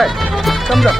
Right. Thumbs up.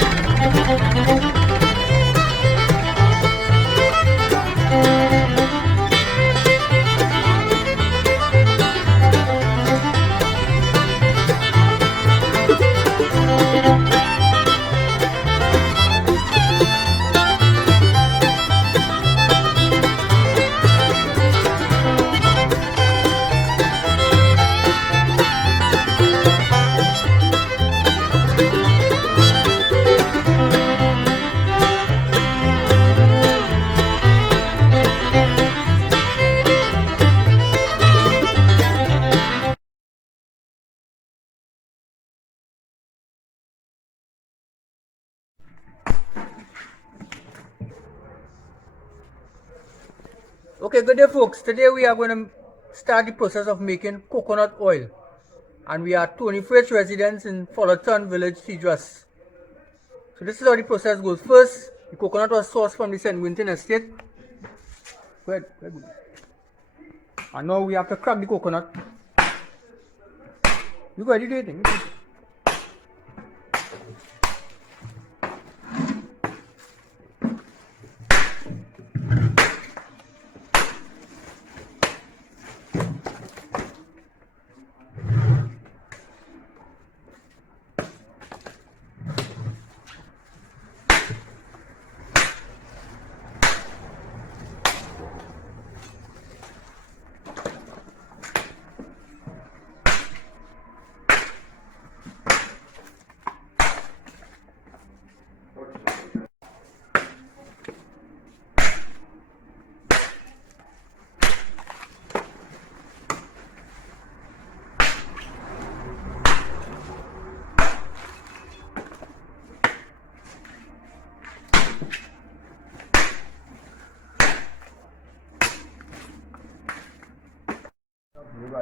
Okay, good day folks. Today we are going to start the process of making coconut oil. And we are Tony Fraites residents in Fullerton Village, Cedros. So this is how the process goes. First, the coconut was sourced from the St Quintin Estate. Go ahead. And now we have to crack the coconut. You go ahead, you do your thing.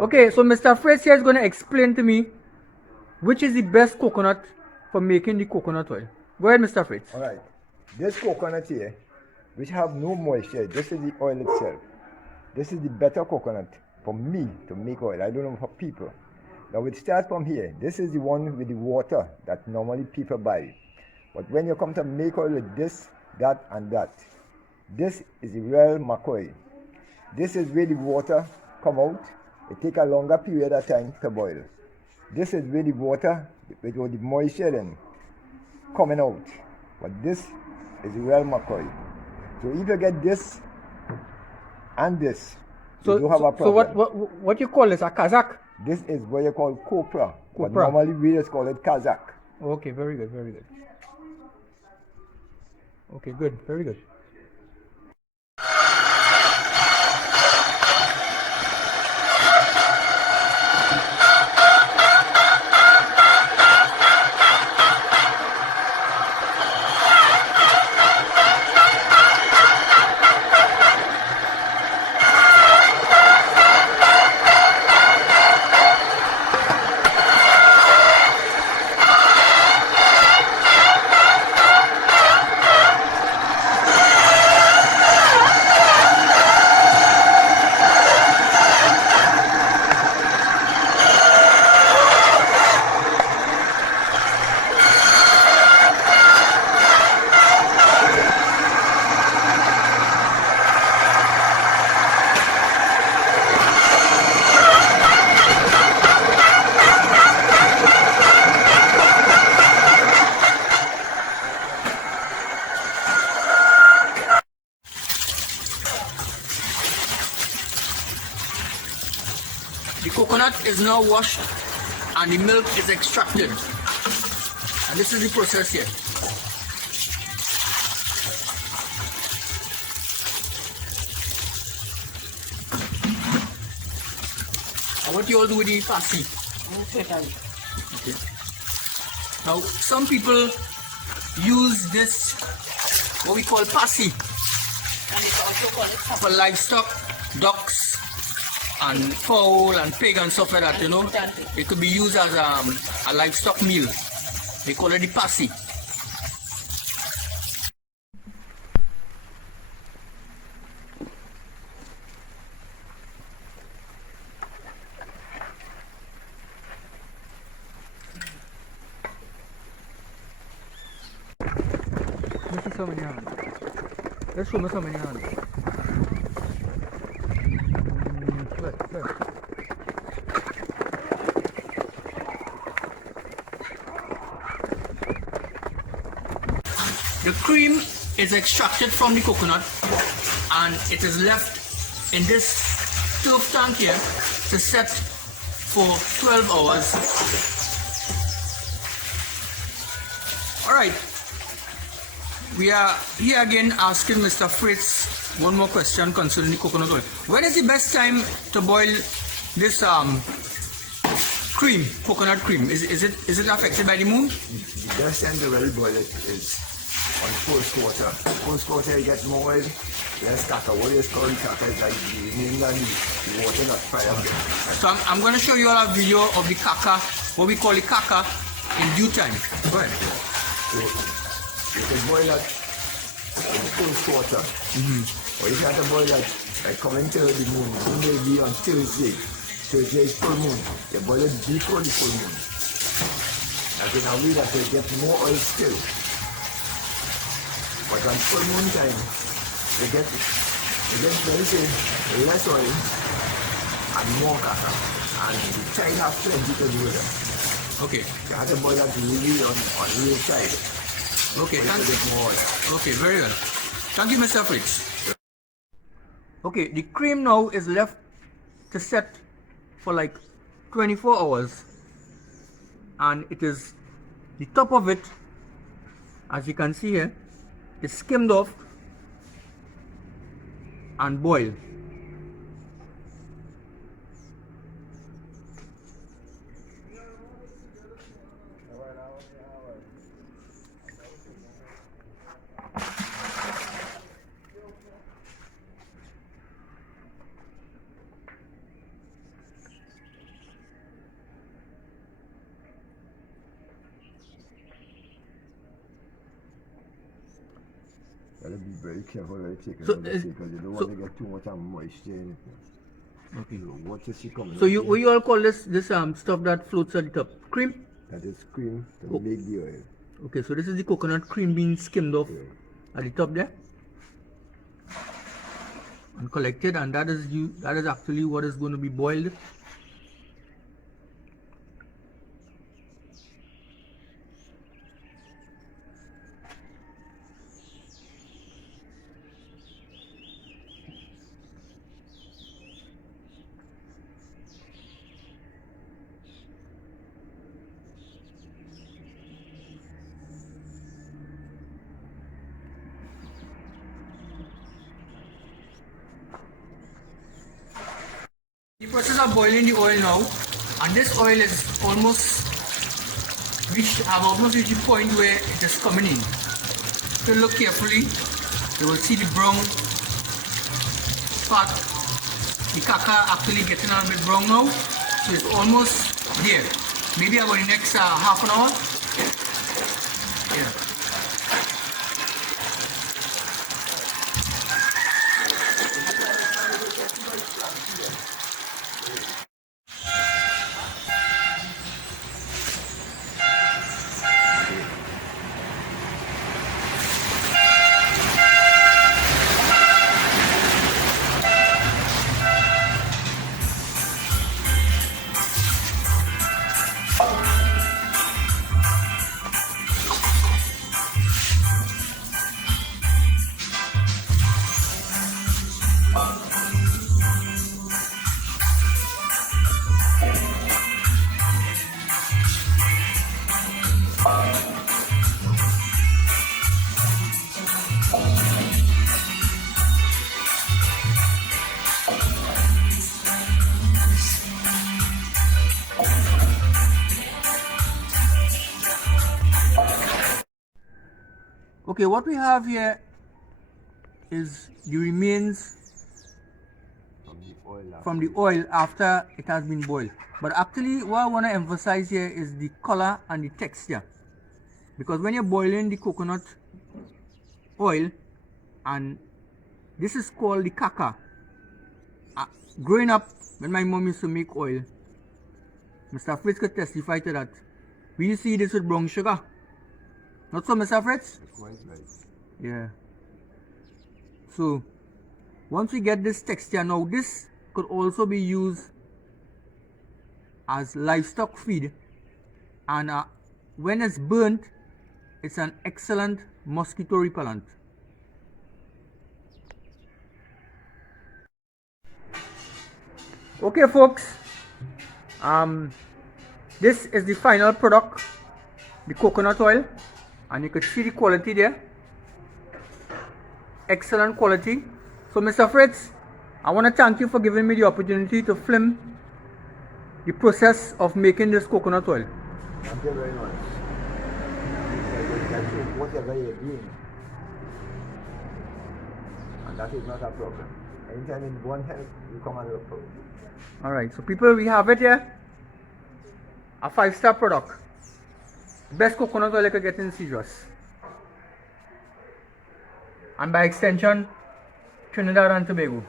Okay, so Mr. Fraites here is going to explain to me which is the best coconut for making the coconut oil. Go ahead, Mr. Fraites. Alright, this coconut here, which have no moisture, this is the oil itself. This is the better coconut for me to make oil. I don't know for people. Now it starts from here. This is the one with the water that normally people buy. But when you come to make oil with this, that and that, this is the real McCoy. This is where the water come out. It take a longer period of time to boil. This is where the water with all the moisture in coming out. But this is the real McCoy. So if you get this and this, you don't have a problem. So what you call this, a Kazakh? This is what you call copra. But normally we just call it Kazakh. Okay, very good, very good. Okay, good, very good. The coconut is now washed and the milk is extracted. And this is the process here. And what you all do with the passy? Okay. Now some people use this, what we call passy, And it's also called it for livestock, ducks and fowl and pig and stuff like that, you know. It could be used as a livestock meal. They call it the passy. some in your hand. Let's show me some in your hand. Good. The cream is extracted from the coconut and it is left in this turf tank here to set for 12 hours. Alright, we are here again asking Mr. Fraites one more question concerning the coconut oil. When is the best time to boil this cream, coconut cream? Is it affected by the moon? The best time to really boil it is on first quarter. First quarter you get more oil, less kaka. What is called kaka is like the mainland the water not fire. So I'm going to show you all a video of the kaka, what we call the kaka, in due time. Go ahead. So you can boil that in the first quarter. Or you have to boil that like coming to the moon. It may be on Thursday. Thursday is full moon. You boil it before the full moon. And then I'll leave that to get more oil still. But on full moon time, you get very say less oil and more kaka. And the child have plenty to do with it. Okay. You have to boil that really on real side. Okay, thank you. Okay, very well. Thank you, Mr. Fraites. Okay, the cream now is left to set for like 24 hours. And it is, the top of it, as you can see here, is skimmed off and boiled. You gotta be very careful when you take it So, because you don't want to get too much moisture in it. Okay. So water should come. So what you all call this stuff that floats at the top? Cream? That is cream to make the oil. Okay, so this is the coconut cream being skimmed off at the top there and collected, and that is actually what is going to be boiled. The process of boiling the oil now, and this oil is almost reached the point where it is coming in. So look carefully, you will see the brown part, the kaka actually getting a little bit brown now, so it's almost there. Maybe about the next half an hour. Yeah. Okay, what we have here is the remains from the oil after it has been boiled. But actually what I want to emphasize here is the color and the texture, because when you're boiling the coconut oil, and this is called the kaka. Growing up, when my mom used to make oil, Mr. Fraites could testify to that. We used to see this with brown sugar. Not so, Mr. Fraites? Quite right. Yeah. So once we get this texture, now this could also be used as livestock feed, and when it's burnt, it's an excellent mosquito repellent. Okay folks, this is the final product, the coconut oil, and you can see the quality there. Excellent quality. So Mr. Fraites, I want to thank you for giving me the opportunity to film the process of making this coconut oil. Thank you very much. That's whatever you're doing. And that is not a problem. Anytime you want help, you come and look for it. Alright, so people, we have it here. A 5-star product. Best coconut oil you can get in Cedros. And by extension, Trinidad and Tobago.